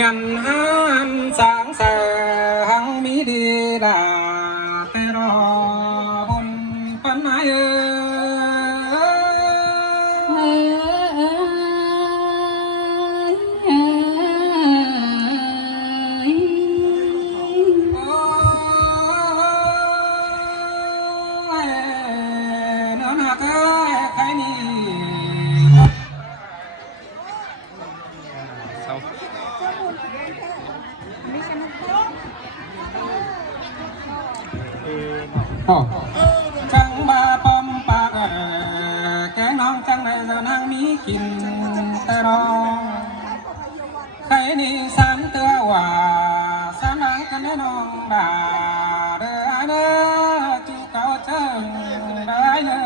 ยันหันสางสหังมีดีดาแต่รอบนปัญหาจังบาปอมปากแกน้องจังในจะนั่งมีกินแต่รองใครนี่สันเตือว่าสานังกันแน่น้องด่าเด้อเด้อจูเก่าเชิงได้เลย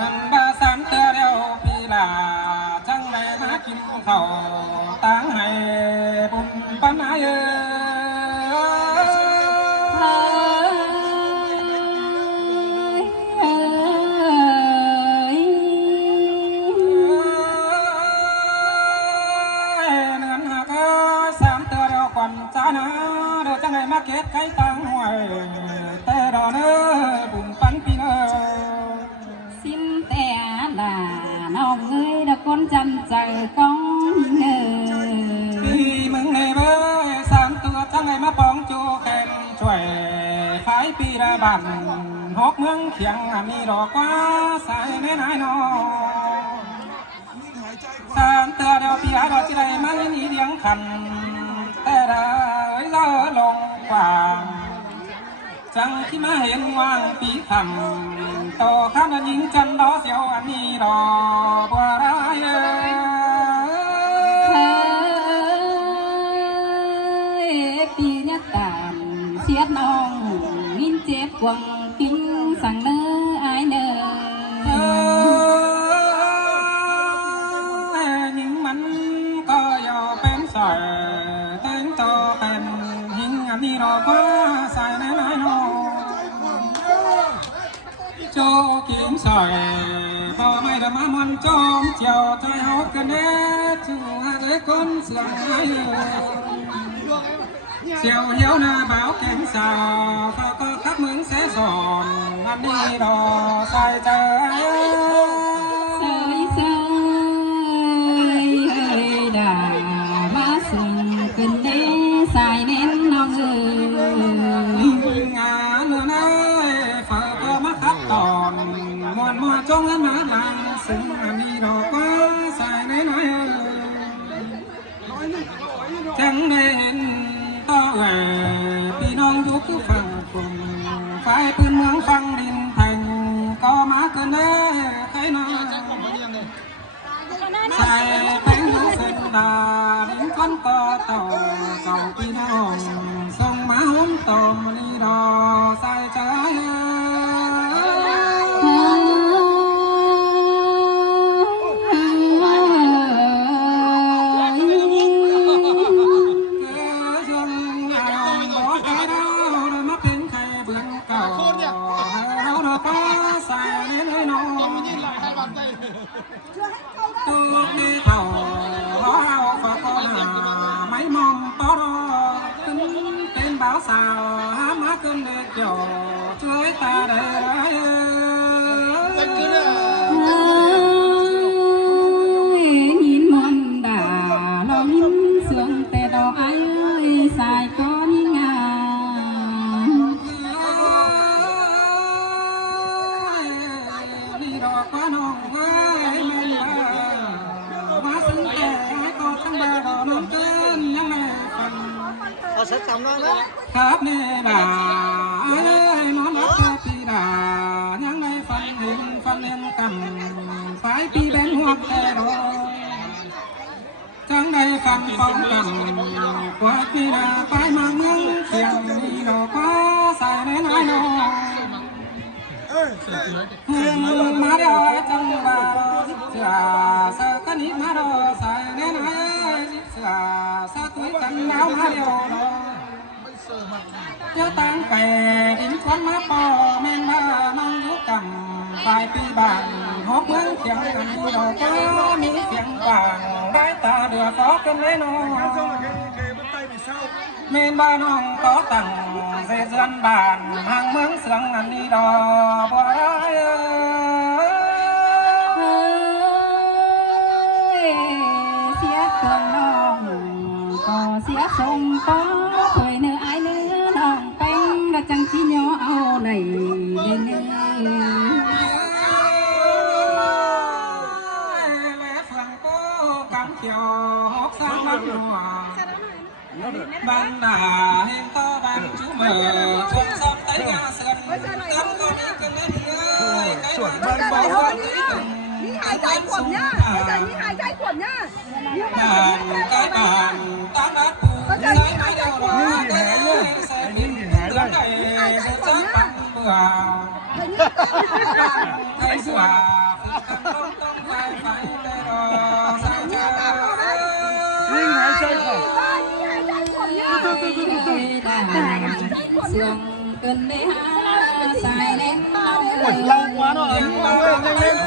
อันบาสันเตือเดียวปีลาจังในมากินเขาตั้งให้บุญปัญหาจ้านะเด้อจังไงมาเก็ตไก่ตังหวยแต่รอเด้อบุญปันปีเนอสิ้นแต่ด่าน้องเอ้ยเด้อคนจำใจก้องเด้อพี่มึงในเบ้อสามตัวจังไงมาปองจูแขนช่วยขายปีละบาทหกเมืองเขียงมีดอกว่าใส่ในนายนอสามตัวเดียวพี่หาเราจะได้มาหนีเลี้ยงขันแต่ได้ละลงกว่างจังที่มาเห็นว่างปีคำโตข้ามยิงจันดอเสียวอันนี้รอบัวร้ายปีนี้ตามเสียดน้องยินเจ็บกวงกินสั่งเนื้อไอเนื้อยิงมันก็ยอเป็นสอยนี่รอว่าใส่ในไหนนอโจกินสอยพอไม่ได้มามันจอมเจียวใจหอกกันแน่จูหาเด็กคนเสื่อมหายเสียวเหี้ยวหน้าบ่าวแก่งสาวเขาก็ขับมึงเสสอนอันนี้รอใส่ใจด่ามาส่งขึ้นเด้สายเน้นน้องเอ๋ยงานเนื้อเนยฝากก็มาขับตอนมวนมัวจงแล้วมาบางซึ่งอันนี้ดอกว่าใส่ในน้อยจังได้เห็นต่อแหวพี่น้องยุคฝั่งกลุ่มฝ่ายปืนเมืองฟังดินแทงก็มาเกินได้ใครน้อยใส่แป้งยูสุดดาดินก้นต่อต่อเจ้าพี่น้องส่งมาหุ้มต่อนี่รอใส่ใจตัวนี้เท่าเราฝากก็หาไม่มองปอรอขึ้นเป็นบ่าวสาวหามาขึ้นเด็กหย่อช่วยตาได้ไรยินมันด่าเรายิ้มเสื่องแต่ดอกไอ้สายก้อนงานี่ดอกว่าน้องเว้ยเอาสักสามน้องนะครับนี่ด่าเลยน้องรักปีด่ายังไงฟันเห็นฟันเลี้ยงกำฝ่ายปีแบนหัวแต่รอจังได้ฟันฟองกำกวาดปีด่าไปมาเมืองเขียงนี่ดอกว่าใส่ในน้อยน้องมาเดี๋ยวจังบ่าวเสือสะกันนิดมาดอใส่ในน้อยเสือสะตุ้ยกันดาวมาเดี๋ยวเจ้าตังไก่ดินควันมาปอแมงมามังยุกำ ปลายปีบานหกเมืองเสียงกันมีดอกก็มีเสียงกว่างได้ตาเดือดซอกกันแน่นอนเมนบ้านน้องก็ตั้งเสียเสือนบ้านห่างเมืองเสียงอันนี้ดอกบ่ได้เสียเครื่องน้องก็เสียทรงก็เคยเนื้อไอเนื้อน้องเป็นละจังชิญอเอาไหนเด่นเนื้อเขียวหกสามมัดหัวบ้านด่าเห็นต่อบ้านจุ่มเมื่อช่วงซ้ำไต่ยาเสือนกันก็มีกันเล่นเยอะส่วนบ้านบ้านนี่หายใจขวดเนี่ยไม่ใช่นี่หายใจขวดเนี่ยบ้านใกล้บ้านตามนัดปู่ใส่ไม่เดียวหรอกใส่ดินเตือนได้เสือซ้ำปังเบื่อใครสว่ากันต้องไฟได้รอใส่ใจยิ่งหายใจก่อนเสียงเกินได้หาสายเล่นเมา เราหัวหน่อยเล่น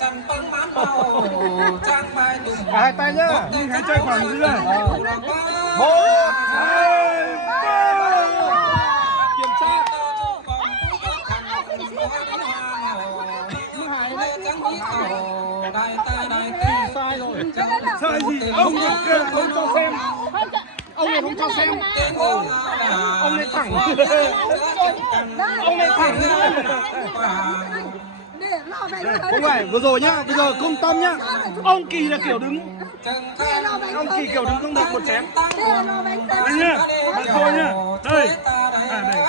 จันเปิ้งมันเมาจังไปตุ่มหายใจเยอะยิ่งหายใจก่อนเรื่อยโบ้เกี่ยมชาsai gì ông kia không cho xem ông này không cho xem ông này thẳng ông này thẳng không phải vừa rồi nhá bây giờ công tâm nhá ông Kỳ là kiểu đứng ông Kỳ kiểu đứng không được một chén đây nhá bạn thôi nhá đây đây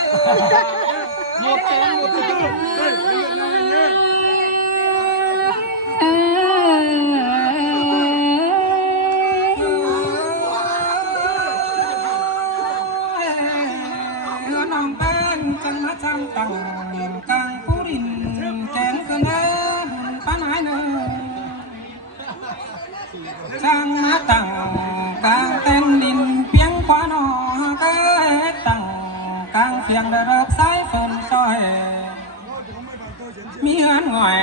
một chén một thứ tư đây nháจังมาจำตังกลางผู้ดินแกงคืนเดินป้าหายเนื้อจังมาตังกลางเต้นดินเพียงขวานอเกยตังกลางเพียงได้รับสายฝนจอยมีเงินหน่อย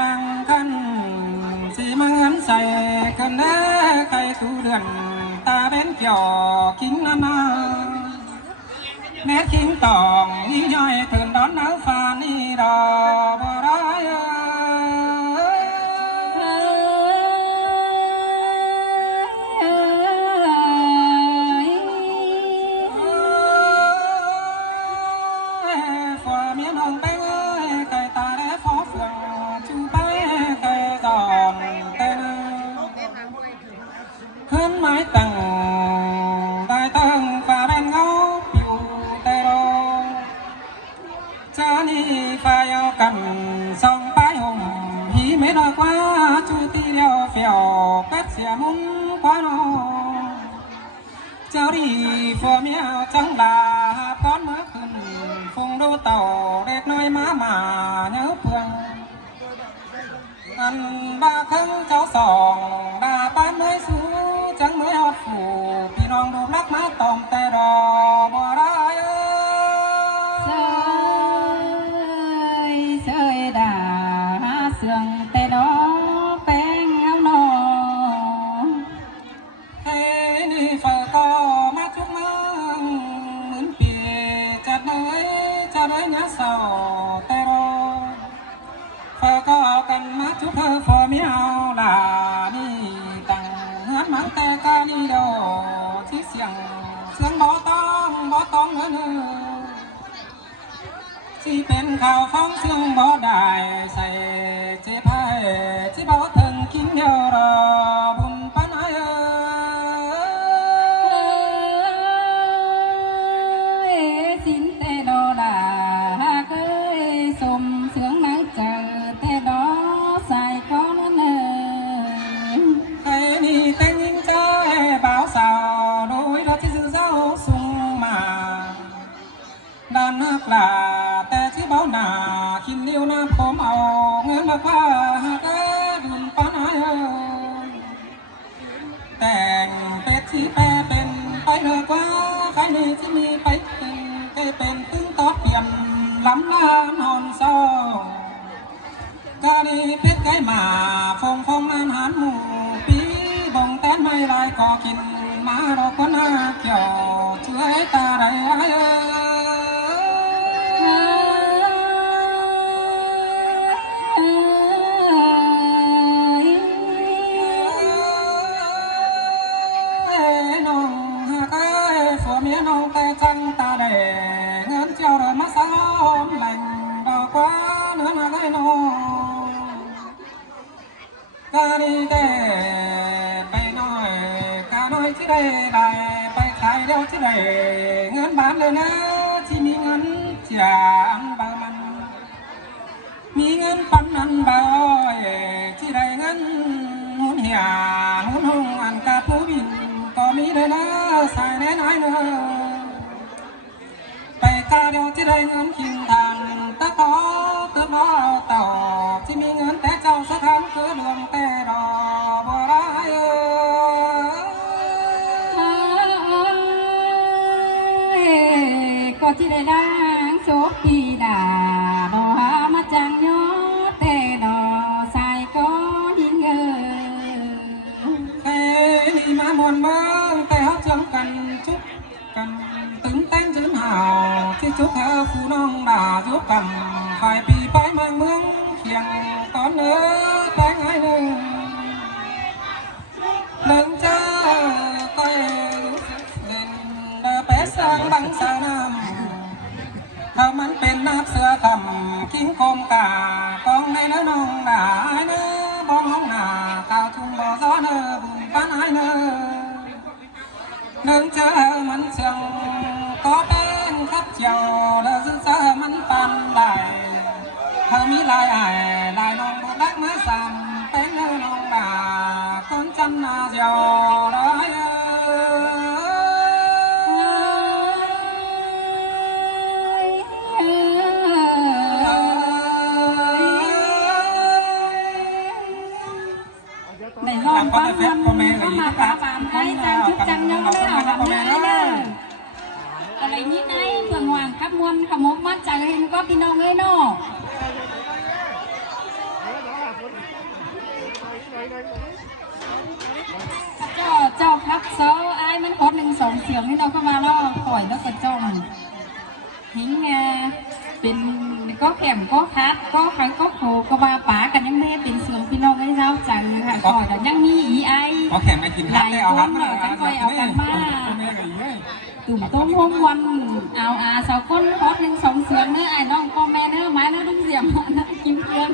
ดังกันสีเมือนใส่กันเด้อไก่ตูเดือนตาเป็นเกี่ยวกินนาแม่คิงตองยิ่งย่อยตื่นร้อนหนาวฟ้านี่ดอกบัวร้ายฝัวเมียน้องไปเอ้ยไก่ตาได้ฟอเฟืองจูไปไก่จอนเต้นขึ้นไม้ตั้งได้ตั้งฟ้าเป็นเงาเจ้านี่ไฟเอากันส่องไปห่มหีไม่ดอกว่าจูตีเดียวเฟียวเป็ดเสียมุ้งกว่าน้องเจ้าดีฟัวเมียจังดาก้อนเมื่อคืนฟงดูเต่าเด็กน้อยมาเนื้อเพื่องอันดาครึ่งเจ้าสองดาป้านเมื่อสู้จังเมื่อฮอดฝูพี่น้องดูรักมาตอมแต่รอบ่ได้เสื่องแต่ดอกแป้งเอาหนอเฮ้นี่ฝนก็มาทุกเมืองเหมือนปีจะเลยนะเศร้าแต่รอฝนก็เอากันมาทุกเธอฝนไม่เอาด่านี่ตั้งเฮือนมันแต่กานี่ดอกที่เสียงบ่ต้องเนื้อที่เป็นข่าวฟ้องเสียงบ่ได้ใส่เจ็บให้ที่บ่ถึงกินเยอะรอบุญปานไหนสินแต่ดอดาเคยสมเสียงนักเจอแต่ดอใส่ก้อนเนื้อใครนี่แต่งยิ่งใจบ่าวสาวโดยเราที่สื่อเจ้าส่งมาด้านนักลาแต่ที่เบ้าหน้าคิดเลี้ยวน้ำผมเอาเงินมาพาหาแต่ดุนปานายแต่งเป็ดที่แปรเป็นไปเลยกว่าใครนี่ที่มีไปเป็นแกเป็นตึงตอดเปลี่ยนลำลานหอนซอ กาลีเพชรไก่มาฟงอาหารหมูปีบงแตนไม่ลายก็กินมาดอกคนหน้าเกี่ยวช่วยตาได้น้องหากฝัวเมียน้องแต่จังตาแดงเงินเจ้าเดินมาซ้อมแหล่งดอกว่าเนื้อมาได้น้องกาดีแต่ไปหน่อยกาน้อยที่ได้ไปขายเดียวที่ได้เงินบาทเลยนะที่มีเงินเจียนบางมันมีเงินปันนันบ่อยที่ได้เงินหุ่นเหี่ยหุ่นหงอันกาผู้บินก็มีเลยนะสายแน่น้อยเนอะไปกาเดียวที่ได้เงินกินทานตะขอเติมเอาต่อที่มีเงินแต่เจ้าสถานคือดวงแต่ดอกบัวร้ายก็ที่ได้ดังโซกีดาดอหามาจังยอแต่ดอใส่ก็ดิ้งใครนี่มามอนเมืองแต่เขาจำกันชุบกันตึงแต่งจนห่าวที่ชุกเธอผู้น้องด่ายุบกันฝ่ายปีไปเมืองเคียงตอนเนื้อแปลงไอ้หนึ่งหนึ่งเจ้าก็เล่นเดินไปสร้างบังสาน้ำเขามันเป็นนับเสือคำกิ้งคมกากองในเนื้อน้องด่าไอ้เนื้อบองห้องหน้าข้าวทุ่งบ่อซ้อเนื้อบ้านไอ้เนื้อหนึ่งเจอมันเชียงก็เป็นขับเจียวแล้วซื้อเจอมันปันได้เธอมีลายไอ้ลายน้องรักมาสั่งเป็นเนื้อน้องด่าคนจำหน้าเจียวร้อยในห้องฟังมันเข้ามาปาปามให้จังชุดจังยอได้หรอแบบนี้เด้ออะไรนี้ไงเพื่อนหวานขับมวนขมกมัดจังเห็นก็พี่น้องเลยเนาะเจ้าครับเซอไอ้มันคด1 2 เสียงนี่เราเข้ามาแล้วปล่อยแล้วกระจ้องหิงไงเป็นก็แข็มก็คัดก็ขังก็โผก็มาป่ากันยังไม่เป็นเสียงพี่น้องให้เราจังค่ะก่อนยังมีอีไอเขาแข็งไม่กินฮัทได้เอาฮัทมาจังคอยเอากันมาตุ่มต้มห้องวันเอาสาวคนคด1 2 เสียงเนื้อไอ้น้องก็แม่เนื้อไม้เนื้อดุ้งเสียมนะกินเกลือ